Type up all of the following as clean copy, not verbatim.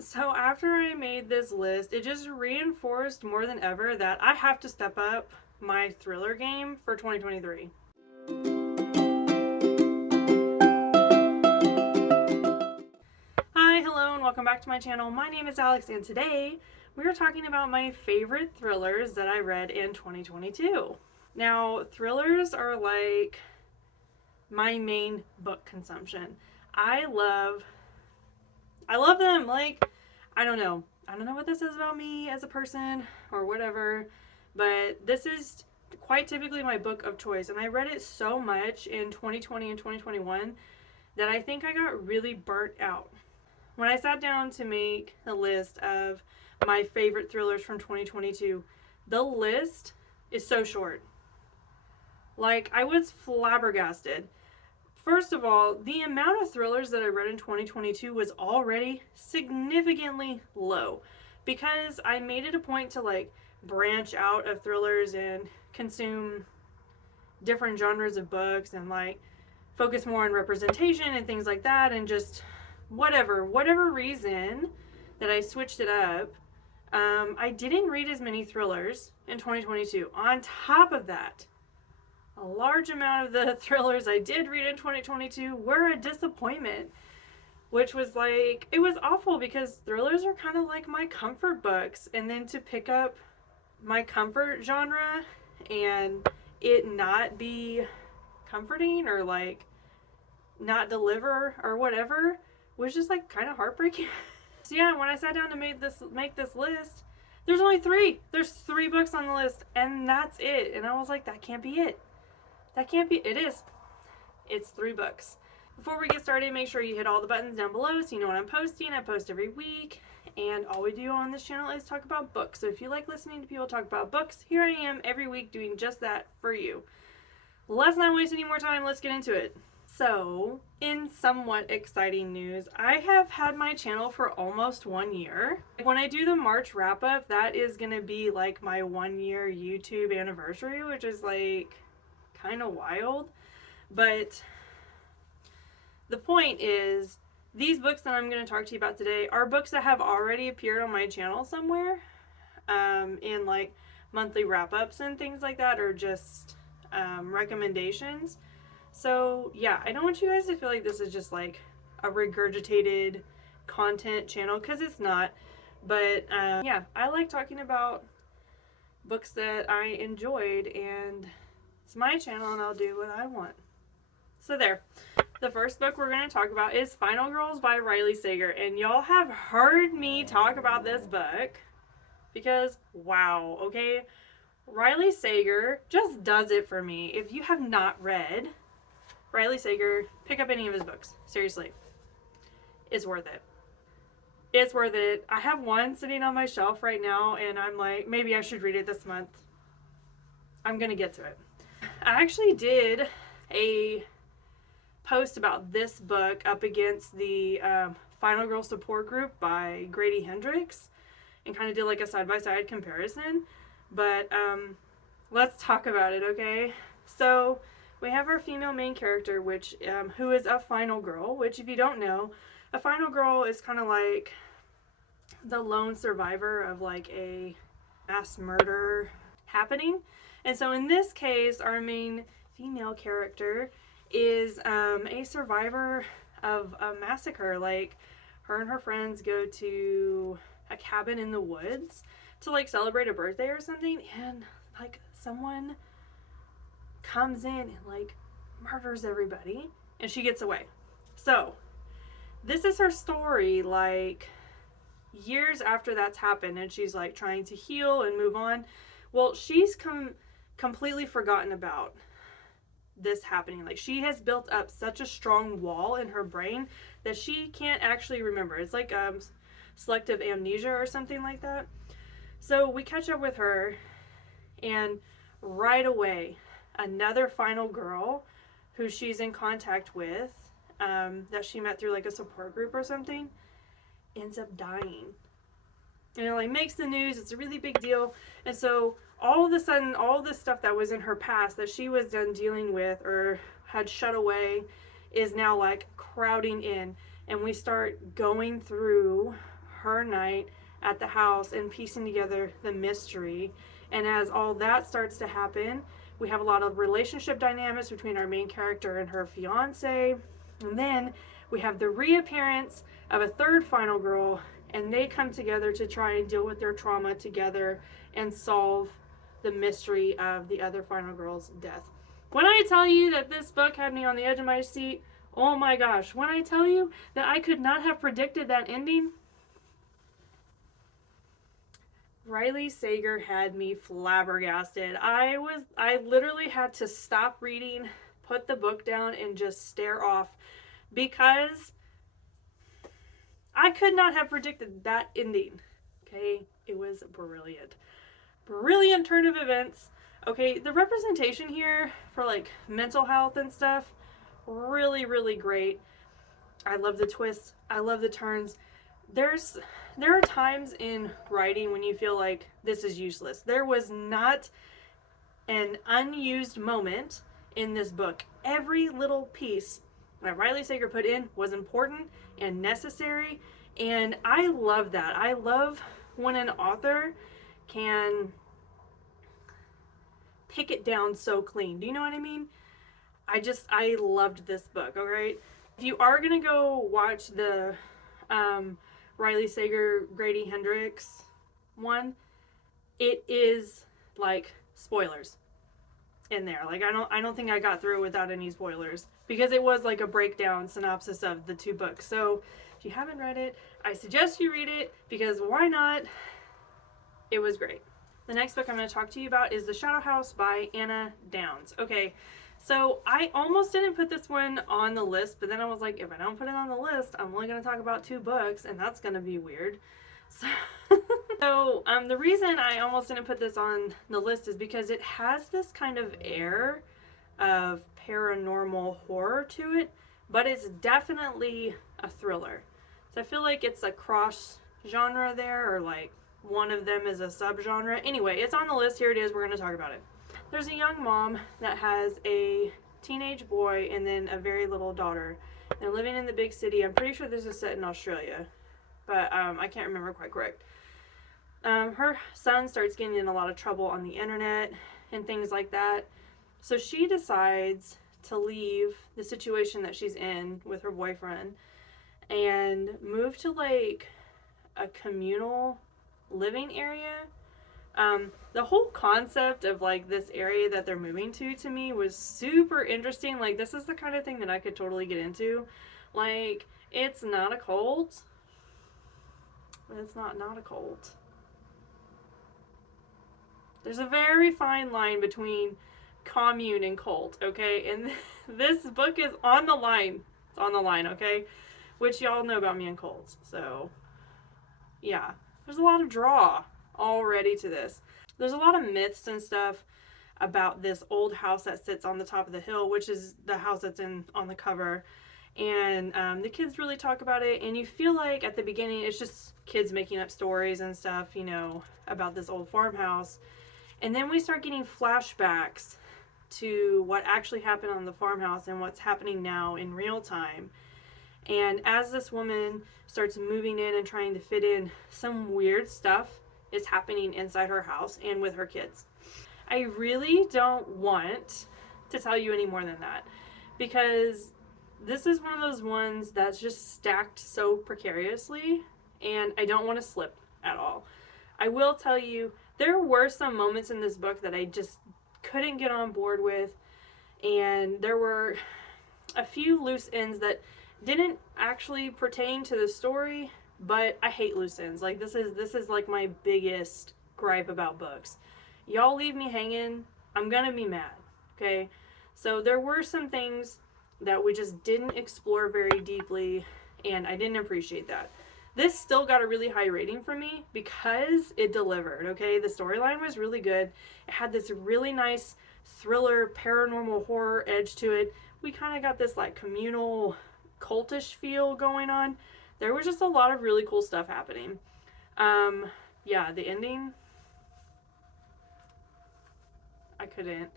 So after I made this list, it just reinforced more than ever that I have to step up my thriller game for 2023. Hi, hello, and welcome back to my channel. My name is Alex, and today we are talking about my favorite thrillers that I read in 2022. Now, thrillers are like my main book consumption. I love them. Like, I don't know what this is about me as a person or whatever, but this is quite typically my book of choice, and I read it so much in 2020 and 2021 that I think I got really burnt out. When I sat down to make a list of my favorite thrillers from 2022, the list is so short. Like, I was flabbergasted. First of all, the amount of thrillers that I read in 2022 was already significantly low because I made it a point to like branch out of thrillers and consume different genres of books and like focus more on representation and things like that, and just whatever reason that I switched it up. I didn't read as many thrillers in 2022. On top of that, a large amount of the thrillers I did read in 2022 were a disappointment, which was like, it was awful because thrillers are kind of like my comfort books. And then to pick up my comfort genre and it not be comforting or like not deliver or whatever was just like kind of heartbreaking. So yeah, when I sat down to make this list, there's only three. There's 3 books on the list, and that's it. And I was like, that can't be it. That can't be. It is. It's 3 books. Before we get started, make sure you hit all the buttons down below so you know when I'm posting. I post every week, and all we do on this channel is talk about books. So if you like listening to people talk about books, here I am every week doing just that for you. Let's not waste any more time. Let's get into it. So, in somewhat exciting news, I have had my channel for almost 1 year. When I do the March wrap up, that is going to be like my 1-year YouTube anniversary, which is like kind of wild. But the point is, these books that I'm going to talk to you about today are books that have already appeared on my channel somewhere, in like monthly wrap-ups and things like that, or just recommendations. So yeah, I don't want you guys to feel like this is just like a regurgitated content channel, because it's not. But yeah, I like talking about books that I enjoyed, and it's my channel and I'll do what I want. So there. The first book we're going to talk about is Final Girls by Riley Sager. And y'all have heard me talk about this book because, wow, okay? Riley Sager just does it for me. If you have not read Riley Sager, pick up any of his books. Seriously. It's worth it. It's worth it. I have one sitting on my shelf right now, and I'm like, maybe I should read it this month. I'm going to get to it. I actually did a post about this book up against the Final Girl support group by Grady Hendrix and kind of did like a side-by-side comparison. But let's talk about it, okay? So we have our female main character, which who is a final girl, which if you don't know, a final girl is kind of like the lone survivor of like a mass murder happening. And so in this case, our main female character is a survivor of a massacre. Like, her and her friends go to a cabin in the woods to like celebrate a birthday or something, and like someone comes in and like murders everybody, and she gets away. So this is her story, like years after that's happened, and she's like trying to heal and move on. Well, she's completely forgotten about this happening. Like, she has built up such a strong wall in her brain that she can't actually remember. It's like selective amnesia or something like that. So we catch up with her, and right away another final girl who she's in contact with, that she met through like a support group or something, ends up dying. And it like makes the news. It's a really big deal. And so all of a sudden, all this stuff that was in her past that she was done dealing with or had shut away is now like crowding in. And we start going through her night at the house and piecing together the mystery. And as all that starts to happen, we have a lot of relationship dynamics between our main character and her fiance. And then we have the reappearance of a third final girl, and they come together to try and deal with their trauma together and solve the mystery of the other final girl's death. When I tell you that this book had me on the edge of my seat, oh my gosh, when I tell you that I could not have predicted that ending, Riley Sager had me flabbergasted. I literally had to stop reading, put the book down, and just stare off because I could not have predicted that ending. Okay, it was brilliant. Brilliant turn of events. Okay, the representation here for like mental health and stuff, really, really great. I love the twists. I love the turns. There are times in writing when you feel like this is useless. There was not an unused moment in this book. Every little piece that Riley Sager put in was important and necessary, and I love that. I love when an author can pick it down so clean. Do you know what I mean? I loved this book, alright? If you are going to go watch the Riley Sager, Grady Hendrix one, it is like spoilers in there. Like I don't think I got through without any spoilers because it was like a breakdown synopsis of the two books. So if you haven't read it, I suggest you read it because why not? It was great. The next book I'm going to talk to you about is The Shadow House by Anna Downs. Okay, so I almost didn't put this one on the list, but then I was like, if I don't put it on the list, I'm only going to talk about 2 books, and that's going to be weird. So the reason I almost didn't put this on the list is because it has this kind of air of paranormal horror to it, but it's definitely a thriller. So I feel like it's a cross genre there, or like one of them is a subgenre. Anyway, it's on the list. Here it is. We're going to talk about it. There's a young mom that has a teenage boy and then a very little daughter. They're living in the big city. I'm pretty sure this is set in Australia, but I can't remember quite correct. Her son starts getting in a lot of trouble on the internet and things like that. So she decides to leave the situation that she's in with her boyfriend and move to like a communal living area. The whole concept of like this area that they're moving to me was super interesting. Like this is the kind of thing that I could totally get into. Like it's not a cult, but it's not a cult. There's a very fine line between commune and cult, okay? And this book is on the line. It's on the line, okay? Which y'all know about me and cults. So, yeah. There's a lot of draw already to this. There's a lot of myths and stuff about this old house that sits on the top of the hill, which is the house that's on the cover. And the kids really talk about it, and you feel like at the beginning it's just kids making up stories and stuff, you know, about this old farmhouse. And then we start getting flashbacks to what actually happened on the farmhouse and what's happening now in real time. And as this woman starts moving in and trying to fit in, some weird stuff is happening inside her house and with her kids. I really don't want to tell you any more than that because this is one of those ones that's just stacked so precariously and I don't want to slip at all. I will tell you, there were some moments in this book that I just couldn't get on board with, and there were a few loose ends that didn't actually pertain to the story, but I hate loose ends. Like this is like my biggest gripe about books. Y'all leave me hanging, I'm gonna be mad, okay? So there were some things that we just didn't explore very deeply, and I didn't appreciate that. This still got a really high rating from me because it delivered, okay? The storyline was really good. It had this really nice thriller, paranormal horror edge to it. We kind of got this like communal, cultish feel going on. There was just a lot of really cool stuff happening. Yeah, the ending, I couldn't.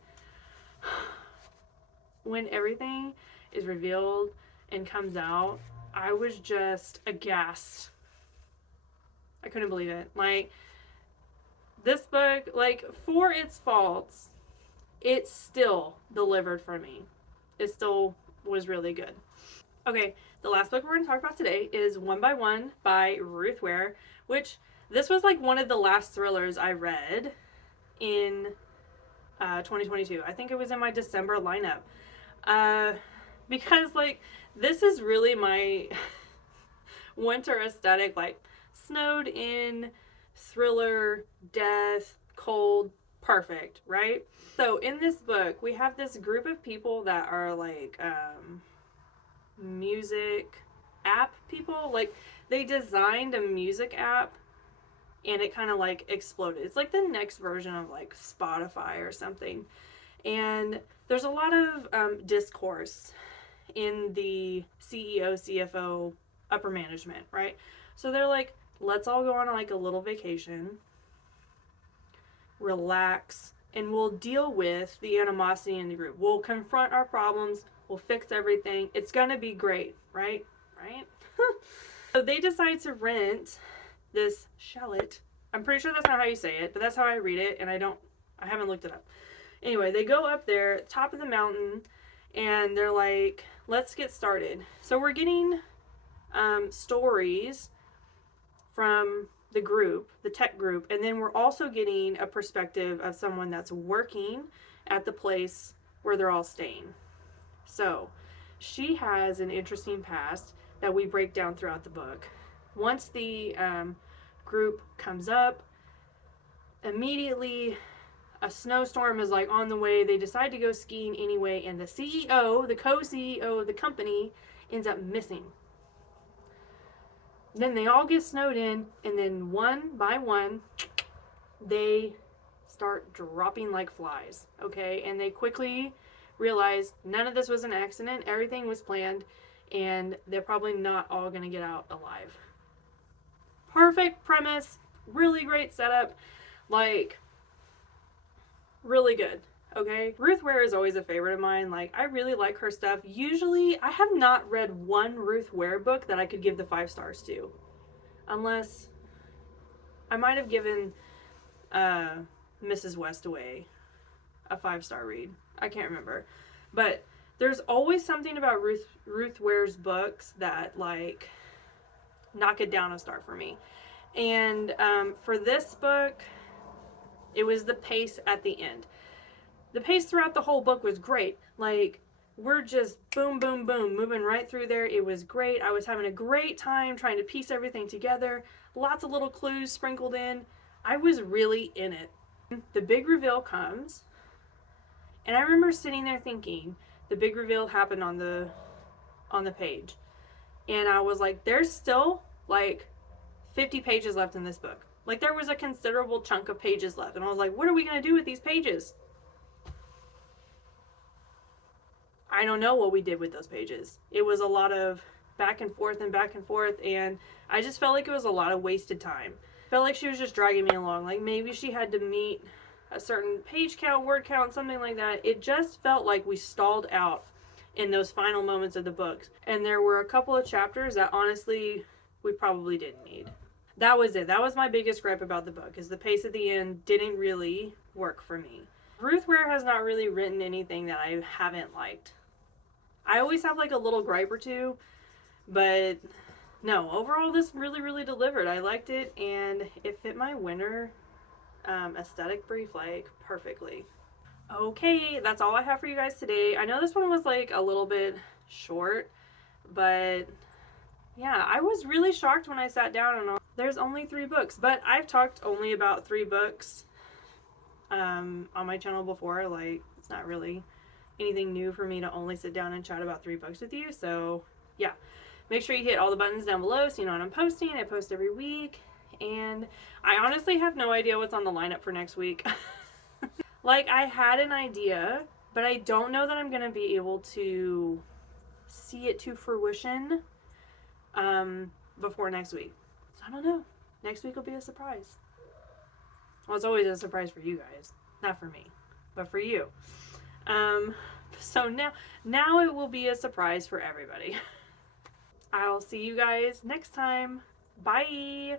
When everything is revealed and comes out, I was just aghast. couldn't believe it. Like, this book, like, for its faults, it still delivered for me. It still was really good. Okay, the last book we're going to talk about today is One by One by Ruth Ware, which this was like one of the last thrillers I read in 2022. I think it was in my December lineup. Because, like, this is really my winter aesthetic, like, snowed in, thriller, death, cold, perfect, right? So in this book, we have this group of people that are like music app people. Like, they designed a music app and it kind of like exploded. It's like the next version of like Spotify or something. And there's a lot of discourse in the CEO, CFO, upper management, right? So they're like, let's all go on like a little vacation, relax, and we'll deal with the animosity in the group. We'll confront our problems. We'll fix everything. It's going to be great, right? Right? So they decide to rent this chalet. I'm pretty sure that's not how you say it, but that's how I read it, and I haven't looked it up. Anyway, they go up there, top of the mountain, and they're like, let's get started. So we're getting stories from the group, the tech group, and then we're also getting a perspective of someone that's working at the place where they're all staying. So she has an interesting past that we break down throughout the book. Once the group comes up, immediately a snowstorm is like on the way. They decide to go skiing anyway, and the CEO, the co-CEO of the company, ends up missing. Then they all get snowed in, and then one by one, they start dropping like flies, okay? And they quickly realize none of this was an accident, everything was planned, and they're probably not all gonna get out alive. Perfect premise, really great setup, like, really good. Okay, Ruth Ware is always a favorite of mine. Like, I really like her stuff. Usually, I have not read one Ruth Ware book that I could give the 5 stars to. Unless, I might have given Mrs. Westaway a 5-star read. I can't remember. But there's always something about Ruth Ware's books that, like, knock it down a star for me. And for this book, it was the pace at the end. The pace throughout the whole book was great. Like, we're just boom, boom, boom, moving right through there. It was great. I was having a great time trying to piece everything together. Lots of little clues sprinkled in. I was really in it. The big reveal comes, and I remember sitting there thinking, the big reveal happened on the page. And I was like, there's still like 50 pages left in this book. Like, there was a considerable chunk of pages left. And I was like, what are we going to do with these pages? I don't know what we did with those pages. It was a lot of back and forth, and I just felt like it was a lot of wasted time. Felt like she was just dragging me along. Like, maybe she had to meet a certain page count, word count, something like that. It just felt like we stalled out in those final moments of the book. And there were a couple of chapters that honestly we probably didn't need. That was it. That was my biggest gripe about the book, is the pace at the end didn't really work for me. Ruth Ware has not really written anything that I haven't liked. I always have like a little gripe or two, but no, overall this really, really delivered. I liked it, and it fit my winter aesthetic brief like perfectly. Okay, that's all I have for you guys today. I know this one was like a little bit short, but yeah, I was really shocked when I sat down and there's only 3 books, but I've talked only about 3 books on my channel before. Like, it's not really anything new for me to only sit down and chat about 3 books with you. So yeah, make sure you hit all the buttons down below so you know when I'm posting. I post every week, and I honestly have no idea what's on the lineup for next week. Like, I had an idea, but I don't know that I'm gonna be able to see it to fruition before next week. So I don't know. Next week will be a surprise. Well, it's always a surprise for you guys, not for me, but for you. So now it will be a surprise for everybody. I'll see you guys next time. Bye.